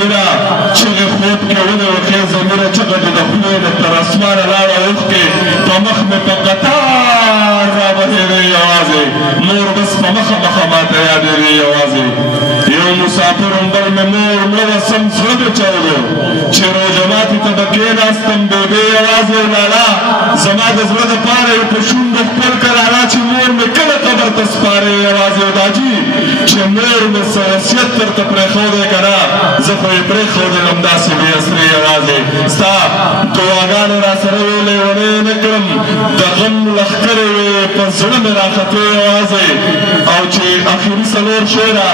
زمیره چغې خوب کې ونیوښې زمیره چغه دې د خولې د تر اسمانه لاړه اوښکې په مخ مې په قطار رابهېدې یوازې مور بس په مخه مخه ماته یادېدې یوازې یو مسافر بل مې مور مړه وه سم زړه مې چاودو چې روژه ماتي ته به کېناستم بېبې یوازې لالا زما د زړه دپاره یې په شونډو خپل که لالا چې مور مې کله قبر ته سپارې یوازې او داجي چې مور مې څه وصیت درته پرېښودی که نه زه خو یې پرېښودلم داسې بې اصلي یوازې ستا دعاګانې را سره ویلې ونې نه کړم د غم لښکرې وې په زړه مې راختې یوازې او چې اخري څلور شعره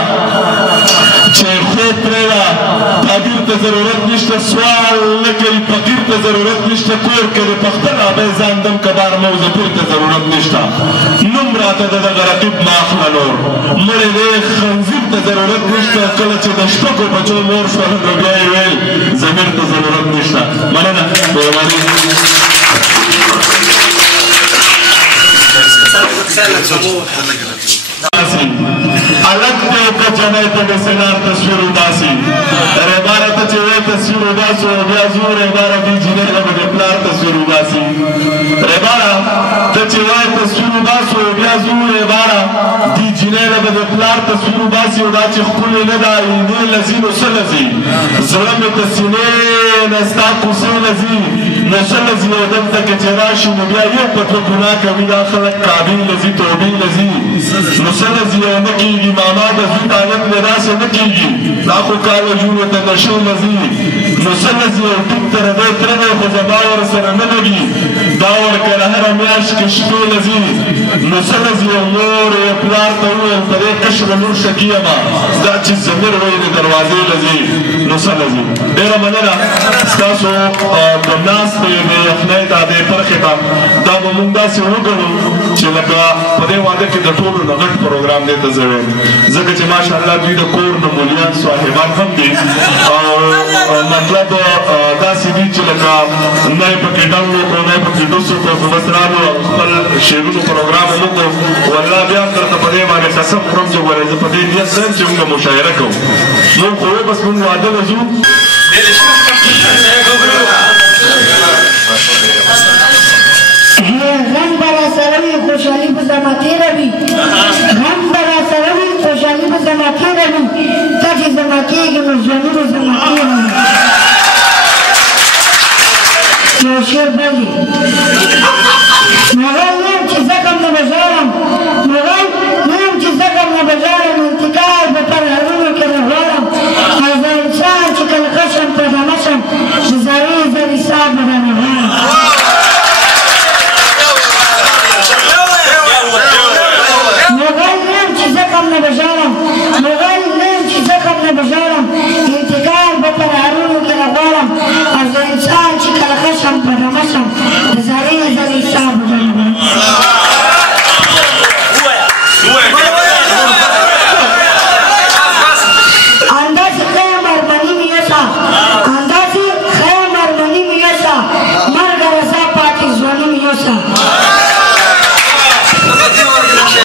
چې خوب پرېږده تعبیر ته ضرورت نشته سوال نه کوي فقیر ته ضرورت نشته کور کې د پخپله به ځان دم کبار موزه پیر ته ضرورت نشته نوم راته د دغه رقیب ما اخله نور مړې دی خنزیر ته ضرورت نشته کله چې د شپږو بچو مور شوه نو بیا یې ویل ضمیر ته ضرورت نشته مننه مهرباني الگ دے کا جنے ته سنار تصویر وداسي رباره ته چې وې تصویر وداسو بیا زور رباره دي جنې له پلار تصویر وداسي رباره ته چې وې تصویر وداسو بیا زور رباره دي جنې له پلار تصویر وداسي او دا چې خپل نه دا نه لذینو سلزي زړه مې تسینې نستا کوسه لذي نو سلزي او دلته کې چې راشي نو بیا یو پټو ګناه کوي دا خلک قابل لذي توبې لذي نو سلزي او نه کېږي ماما د زوی طالب مې داسې نه کېږي دا خو کاله جوړو ته نشو لذي نو سلزي او ټیک تر دی تره دی خو زما ورسره نه لګي دا ورکړه هره میاشت کې شپې لذي نو سلزي او مور یې پلار ته وویل په دې کشره لور شکي یمه دا چې ضمیر وایي د دروازې لذي نو سلزي ډېره مننه ستاسو د ناستې د یخنۍ دا د پرخې ته دا به مونږ داسې وګڼو چې لکه په دې واده کې د ټولو نه غټ پروګرام دی ته زه ویم ځکه چې ماشاءالله دوی د کور نه مولیان صاحبان هم دي او مطلب داسې دي چې لکه نه یې پکې ډنګ وکړو نه یې پکې ډوس وکړو خو بس رالو خپل شعرونو پروګرام هم وکړو والله بیا هم درته په دې باندې قسم خورم چې ګورې زه په دې نیت نه یم چې مونږ مشاعره کوو مونږ خو بس مونږ واده له ځو غم برا سره وي خوشحالي به زما تېره وي غم برا سره وي خوشحالي به زما تېره وي ته چې زما کېږي نو ژوندي به زما تېره وي یو شعر بل دی مغل یم چې زخم نه به ژاړم مغل یم چې زخم نه به ژاړم انتقال به پر هرونو کې راغواړم او زه انسان چې کله ښه شم په دمه شم د زړې زرې ساه به رانه غواړم مغل یم چې زخم نه به ژاړم مغل یم چې زخم نه به ژاړم انتقال به پر هرونو کې راغواړم او زه انسان چې کله ښه شم په دمه شم د زړې